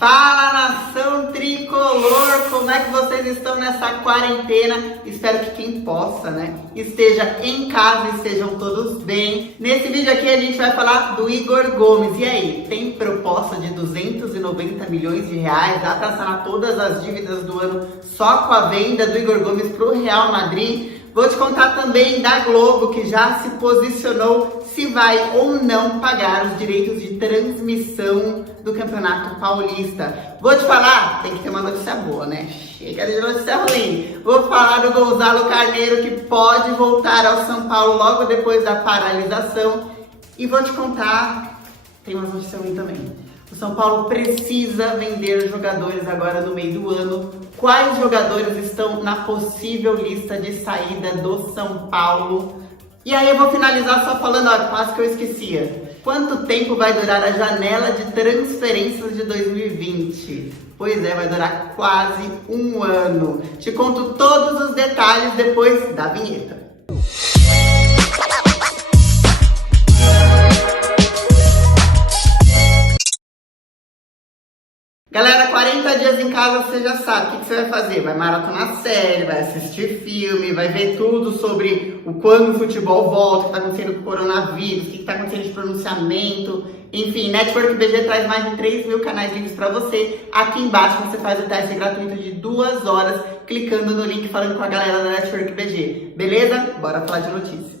Fala, nação tricolor! Como é que vocês estão nessa quarentena? Espero que quem possa, esteja em casa e estejam todos bem. Nesse vídeo aqui a gente vai falar do Igor Gomes. E aí, tem proposta de 290 milhões de reais? Dá para sanar todas as dívidas do ano só com a venda do Igor Gomes para o Real Madrid? Vou te contar também da Globo, que já se posicionou se vai ou não pagar os direitos de transmissão do Campeonato Paulista. Vou te falar, tem que ter uma notícia boa, né? Chega de notícia ruim. Vou falar do Gonzalo Carneiro, que pode voltar ao São Paulo logo depois da paralisação. E vou te contar, tem uma notícia ruim também. O São Paulo precisa vender jogadores agora no meio do ano. Quais jogadores estão na possível lista de saída do São Paulo? E aí eu vou finalizar só falando, quase que eu esquecia. Quanto tempo vai durar a janela de transferências de 2020? Pois é, vai durar quase um ano. Te conto todos os detalhes depois da vinheta. Galera, 40 dias em casa, você já sabe o que você vai fazer. Vai maratonar série, vai assistir filme, vai ver tudo sobre quando o futebol volta, o que está acontecendo com o coronavírus, o que está acontecendo de pronunciamento. Enfim, Network BG traz mais de 3 mil canais livres para você. Aqui embaixo você faz o teste gratuito de 2 horas, clicando no link falando com a galera da Network BG. Beleza? Bora falar de notícias.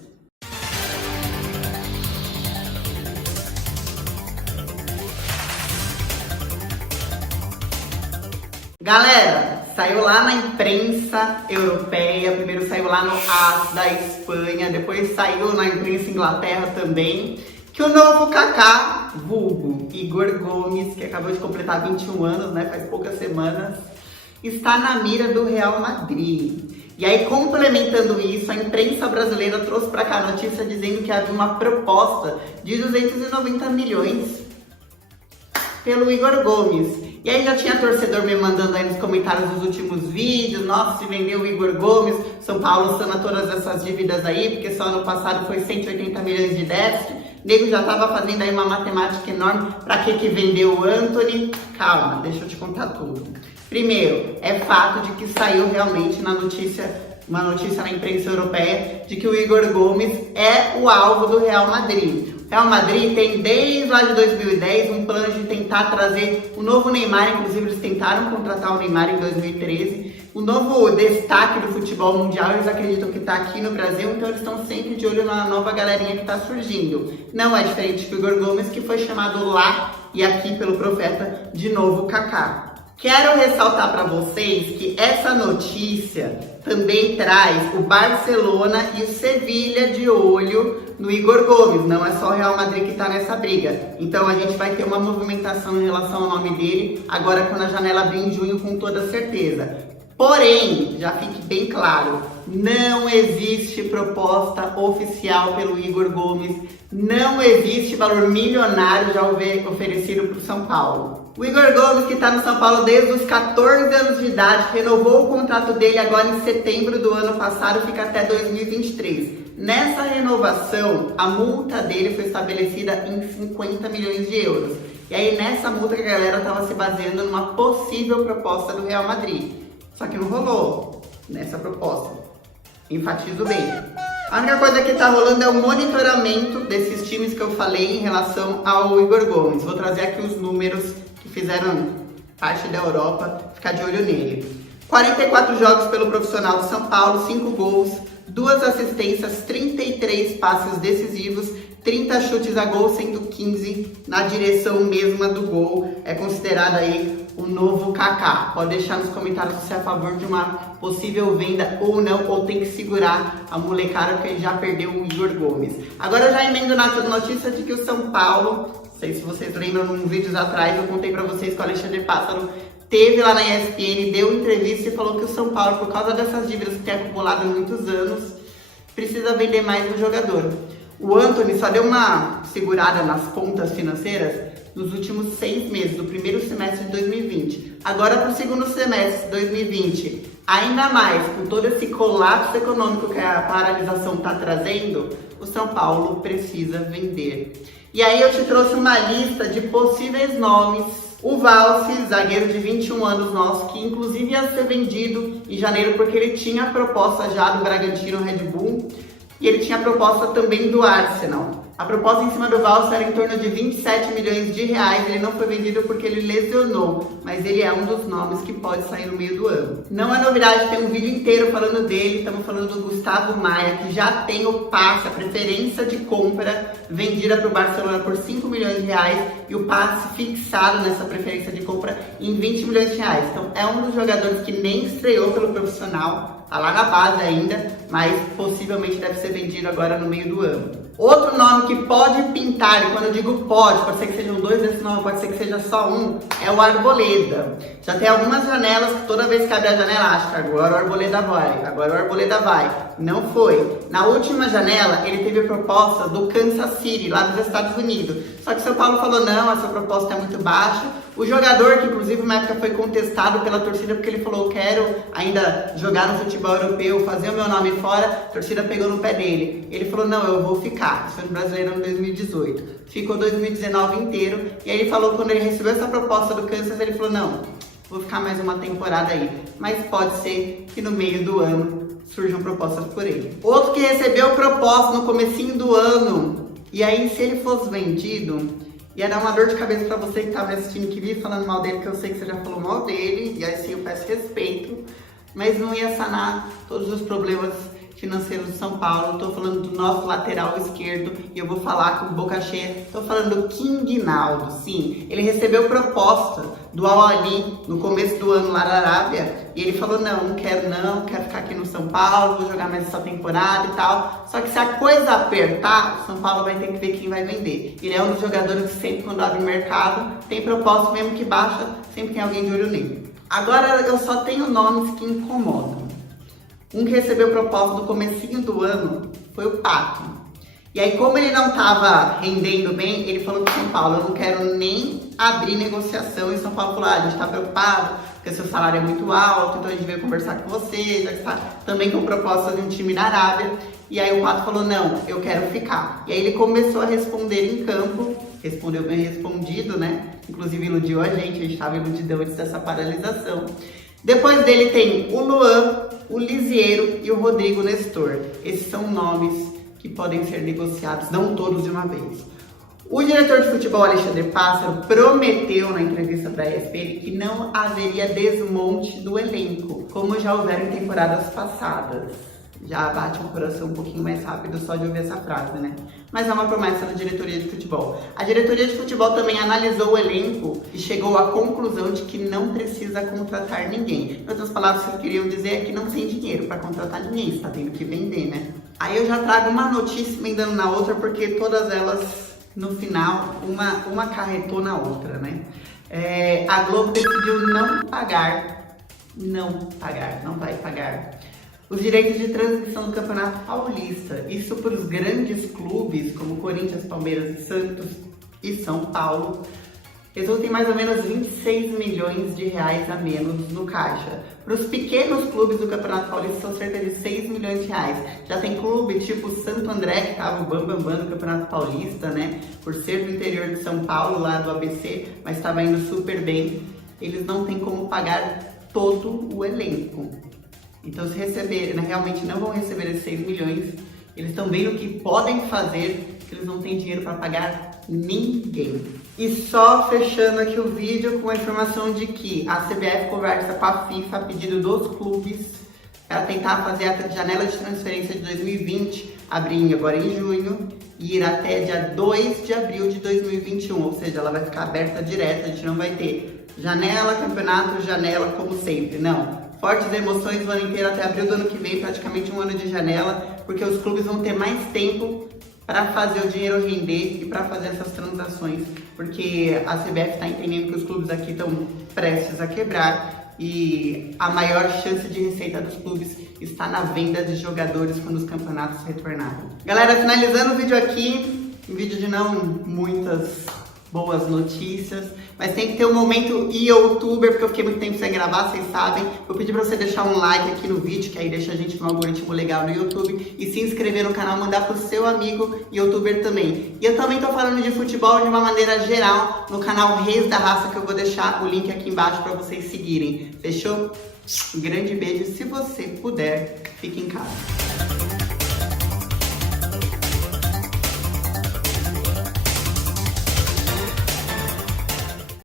Galera, saiu lá na imprensa europeia, primeiro saiu lá no AS da Espanha, depois saiu na imprensa Inglaterra também, que o novo Kaká, vulgo Igor Gomes, que acabou de completar 21 anos, faz poucas semanas, está na mira do Real Madrid. E aí, complementando isso, a imprensa brasileira trouxe para cá a notícia dizendo que havia uma proposta de 290 milhões pelo Igor Gomes. E aí já tinha torcedor me mandando aí nos comentários dos últimos vídeos, nossa, se vendeu o Igor Gomes, São Paulo sana todas essas dívidas aí, porque só ano passado foi 180 milhões de déficit. O nego já estava fazendo aí uma matemática enorme, para que vendeu o Antony? Calma, deixa eu te contar tudo. Primeiro, é fato de que saiu realmente uma notícia na imprensa europeia de que o Igor Gomes é o alvo do Real Madrid. O Real Madrid tem desde lá de 2010 um plano de tentar trazer o novo Neymar, inclusive eles tentaram contratar o Neymar em 2013, o novo destaque do futebol mundial, eles acreditam que está aqui no Brasil, então eles estão sempre de olho na nova galerinha que está surgindo. Não é diferente do Igor Gomes, que foi chamado lá e aqui pelo profeta de novo Kaká. Quero ressaltar para vocês que essa notícia também traz o Barcelona e o Sevilha de olho no Igor Gomes. Não é só o Real Madrid que está nessa briga. Então a gente vai ter uma movimentação em relação ao nome dele agora quando a janela abrir em junho, com toda certeza. Porém, já fique bem claro, não existe proposta oficial pelo Igor Gomes, não existe valor milionário já oferecido para o São Paulo. O Igor Gomes, que está no São Paulo desde os 14 anos de idade, renovou o contrato dele agora em setembro do ano passado, fica até 2023. Nessa renovação, a multa dele foi estabelecida em 50 milhões de euros. E aí nessa multa que a galera estava se baseando numa possível proposta do Real Madrid. Só que não rolou nessa proposta. Enfatizo bem. A única coisa que está rolando é o monitoramento desses times que eu falei em relação ao Igor Gomes. Vou trazer aqui os números que fizeram parte da Europa, ficar de olho nele. 44 jogos pelo profissional de São Paulo, 5 gols, 2 assistências, 33 passes decisivos, 30 chutes a gol, sendo 15 na direção mesma do gol. É considerado aí o novo Kaká. Pode deixar nos comentários se é a favor de uma possível venda ou não, ou tem que segurar a molecada porque ele já perdeu o Igor Gomes. Agora eu já emendo na notícia de que o São Paulo, não sei se vocês lembram, uns vídeos atrás eu contei pra vocês que o Alexandre Pássaro teve lá na ESPN, deu entrevista e falou que o São Paulo, por causa dessas dívidas que tem acumulado em muitos anos, precisa vender mais do jogador. O Antony só deu uma segurada nas contas financeiras nos últimos 6 meses, do primeiro semestre de 2020. Agora para o segundo semestre de 2020, ainda mais com todo esse colapso econômico que a paralisação está trazendo, o São Paulo precisa vender. E aí eu te trouxe uma lista de possíveis nomes O Valse, zagueiro de 21 anos nosso, que inclusive ia ser vendido em janeiro porque ele tinha a proposta já do Bragantino Red Bull e ele tinha a proposta também do Arsenal. A proposta em cima do Valse era em torno de 27 milhões de reais, ele não foi vendido porque ele lesionou, mas ele é um dos nomes que pode sair no meio do ano. Não é novidade, tem um vídeo inteiro falando dele, estamos falando do Gustavo Maia, que já tem o passe, a preferência de compra vendida para o Barcelona por 5 milhões de reais e o passe fixado nessa preferência de compra em 20 milhões de reais. Então é um dos jogadores que nem estreou pelo profissional, tá lá na base ainda, mas possivelmente deve ser vendido agora no meio do ano. Outro nome que pode pintar, e quando eu digo pode ser que sejam dois desses nomes, pode ser que seja só um, é o Arboleda. Já tem algumas janelas que toda vez que abre a janela, acho que agora o Arboleda vai, agora o Arboleda vai. Não foi. Na última janela, ele teve a proposta do Kansas City, lá dos Estados Unidos. Só que o São Paulo falou, não, essa proposta é muito baixa. O jogador, que inclusive uma época foi contestado pela torcida, porque ele falou, quero ainda jogar no futebol europeu, fazer o meu nome fora, a torcida pegou no pé dele. Ele falou, não, eu vou ficar. Isso foi no Brasileirão em 2018. Ficou 2019 inteiro. E aí ele falou, quando ele recebeu essa proposta do Kansas, ele falou, não, vou ficar mais uma temporada aí. Mas pode ser que no meio do ano surjam propostas por ele. Outro que recebeu proposta no comecinho do ano, e aí se ele fosse vendido, ia dar uma dor de cabeça pra você que tá me assistindo, que vive falando mal dele, que eu sei que você já falou mal dele, e aí sim eu peço respeito, mas não ia sanar todos os problemas financeiros do São Paulo. Tô falando do nosso lateral esquerdo e eu vou falar com boca cheia. Tô falando do King Naldo, sim. Ele recebeu proposta do Al-Ahly no começo do ano lá na Arábia e ele falou, não quero ficar aqui no São Paulo, vou jogar mais essa temporada e tal. Só que se a coisa apertar, o São Paulo vai ter que ver quem vai vender. Ele é um dos jogadores que sempre quando abre o mercado, tem proposta mesmo que baixa, sempre tem alguém de olho nele. Agora eu só tenho nomes que incomodam. Um que recebeu proposta no comecinho do ano foi o Pato. E aí, como ele não estava rendendo bem, ele falou para o São Paulo, eu não quero nem abrir negociação. E o São Paulo falou, a gente está preocupado, porque seu salário é muito alto, então a gente veio conversar com você, já que está também com proposta de um time na Arábia. E aí o Pato falou, não, eu quero ficar. E aí ele começou a responder em campo, respondeu bem respondido, né? Inclusive iludiu a gente estava iludidão antes dessa paralisação. Depois dele tem o Luan, o Lisiero e o Rodrigo Nestor. Esses são nomes que podem ser negociados, não todos de uma vez. O diretor de futebol, Alexandre Pássaro, prometeu na entrevista para a ESPN que não haveria desmonte do elenco, como já houveram em temporadas passadas. Já bate o coração um pouquinho mais rápido só de ouvir essa frase, né? Mas é uma promessa da diretoria de futebol. A diretoria de futebol também analisou o elenco e chegou à conclusão de que não precisa contratar ninguém. Em outras palavras, o que queriam dizer é que não tem dinheiro para contratar ninguém, você está tendo que vender, né? Aí eu já trago uma notícia emendando na outra, porque todas elas, no final, uma acarretou na outra, né? A Globo decidiu não vai pagar os direitos de transmissão do Campeonato Paulista. Isso para os grandes clubes, como Corinthians, Palmeiras e Santos e São Paulo, resulta em mais ou menos 26 milhões de reais a menos no caixa. Para os pequenos clubes do Campeonato Paulista são cerca de 6 milhões de reais. Já tem clube tipo Santo André, que estava o bambambam do Campeonato Paulista, né? Por ser do interior de São Paulo, lá do ABC, mas estava indo super bem. Eles não têm como pagar todo o elenco. Então, se receber, realmente não vão receber esses 6 milhões, eles estão vendo o que podem fazer, que eles não têm dinheiro para pagar ninguém. E só fechando aqui o vídeo com a informação de que a CBF conversa com a FIFA a pedido dos clubes para tentar fazer a janela de transferência de 2020 abrir agora em junho e ir até dia 2 de abril de 2021, ou seja, ela vai ficar aberta direto, a gente não vai ter janela, campeonato, janela como sempre, não. Fortes emoções o ano inteiro até abril do ano que vem, praticamente um ano de janela, porque os clubes vão ter mais tempo para fazer o dinheiro render e para fazer essas transações, porque a CBF está entendendo que os clubes aqui estão prestes a quebrar e a maior chance de receita dos clubes está na venda de jogadores quando os campeonatos retornarem. Galera, finalizando o vídeo aqui, um vídeo de não muitas boas notícias, mas tem que ter um momento youtuber, porque eu fiquei muito tempo sem gravar, vocês sabem. Vou pedir pra você deixar um like aqui no vídeo, que aí deixa a gente num algoritmo legal no YouTube, e se inscrever no canal, mandar pro seu amigo youtuber também. E eu também tô falando de futebol de uma maneira geral no canal Reis da Raça, que eu vou deixar o link aqui embaixo pra vocês seguirem. Fechou? Um grande beijo, se você puder, fique em casa.